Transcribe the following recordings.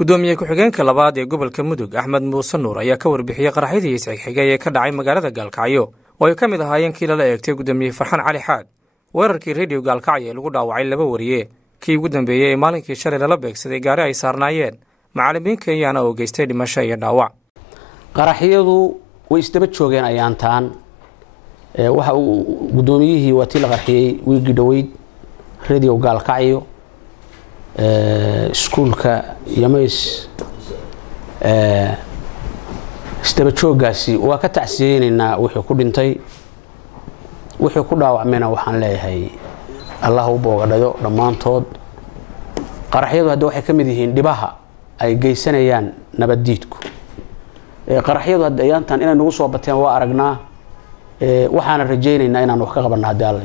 gudoomiye ku-xigeenka labaad ee gobolka Mudug Axmed Muuse Nuur ayaa ka warbixiyay qaraxyadii isxigxigay ee ka dhacay magaalada Gaalkacyo oo ay ka mid ahaayeen kii la eegtay gudoomiye Farxaan Cali Xaad weerarkii radio Gaalkacyo lagu dhaawacay laba wariye kii ugu dambeeyay maalinkii shalay la beegsaday gaari ay saarnaayeen macallimiin Kenyaana oo geystay dhimasho iyo dhaawac. qaraxyadu way isdaba joogeen ayaantaan waxa uu gudoomiyihii watii la qarxiyay wiigi dhaweyd radio Gaalkacyo iskuulka Yamays isdaba joogaasi waa ka tacsiyeynaa wixii ku dhintay wixii ku dhaawacmayna waxaan leeyahay Allah u boogadhayo dhamaantood. qaraxyadu hadda waxay ka mid yihiin dhibaha ay geysanayaan nabaddiidku. qaraxyadu hadda ayaantaan inay nagu soo bateen waa aragnaa waxaan rajaynaynaa inaan wax ka qabanno haddii Alla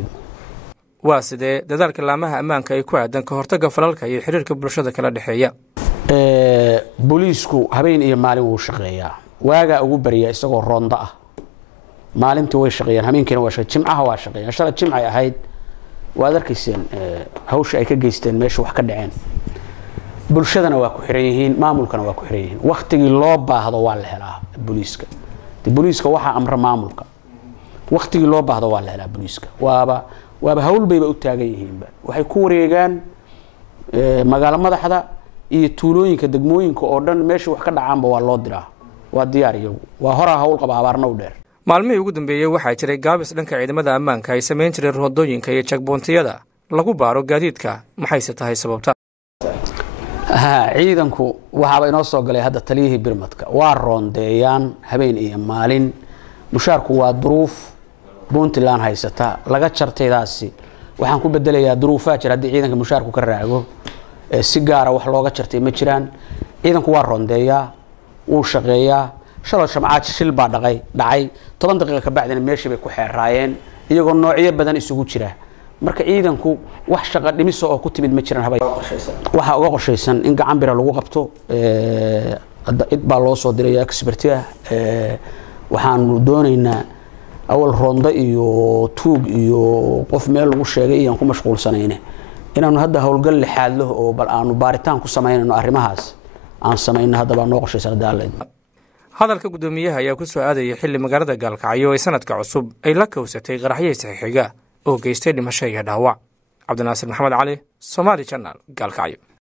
waa sidee dadaalka laamaha ammaanka ay ku aadan ka hortagga falalka iyo xiriirka bulshada kala dhaxeeya. booliisku habeen iyo maalin wuu shaqeeyaa waaga ugu bariya isagoo roonda ah maalintii way shaqeeyaan habeenkiina waa shaqeeyaan jimcaha waa shaqeeyaan shalay jimcay ahayd waad arkayseen hawsha ay ka geysteen meesha wax ka dhaceen bulshadana waa ku xiran yihiin maamulkana waa ku xiran yihiin waqtigii loo baahdo waa la helaa booliiska booliiska waxa amra maamulka waqtigii loo baahdo waa la helaa booliiska waaba hawl bayba u taagan yihiin waxay ku wareegaan magaalo madaxda iyo tuulooyinka degmooyinka oo dhan meesha wax ka dhacaanba waa loo diraa waa diyaar iyagu waa hora hawl qaba abaarna u dheer. maalmihii ugu dambeeyay waxaa jiray gaabis dhanka ciidamada ammaanka ay sameyn jireen roodooyinka iyo checkpointiyada lagu baaro gaadiidka maxayse tahay sababta. ciidanku waxaaba inoo soo galay hadda taliyihii birmadka waa roondeeyaan habeen iyo maalin mushaarku waa duruuf Puntland haysata laga jartaydaasi waxaan ku bedelayaa duruufaha jira hadii ciidanka mushaarku ka raago si gaar ah wax looga jartay ma jiraan ciidanku waa roondeeyaa uu shaqeeyaa shalay shamcaad shil baa dhacay 10 daqiiqo ka bacdina meeshii bay ku xeeraayeen iyagoo noocyo badan isugu jira marka ciidanku wax shaqo dhimiso oo ku timid ma jiraan waxa uga qorshaysan in gacan bira lagu qabto cid baa loo soo diray expert waxaan doonaynaa awal roonda iyo tuug iyo qof meel lagu sheegay iyaan ku mashquulsanayne inaanu hadda hawlgal lixaad leh oo bal aanu baaritaan ku sameeyno arrimahaas aan sameeyno hadda baa noo qorshaysan daalay. hadalka gudoomiyaha ayaa ku soo aadayay xilli magaalada Gaalkacyo ee sanadka cusub ay la kowsatay qaraxyo isxixiga oo geystay dhimasho iyo dhaawac. Cabdinaasir Maxamed Cali, Somali Channel, Gaalkacyo.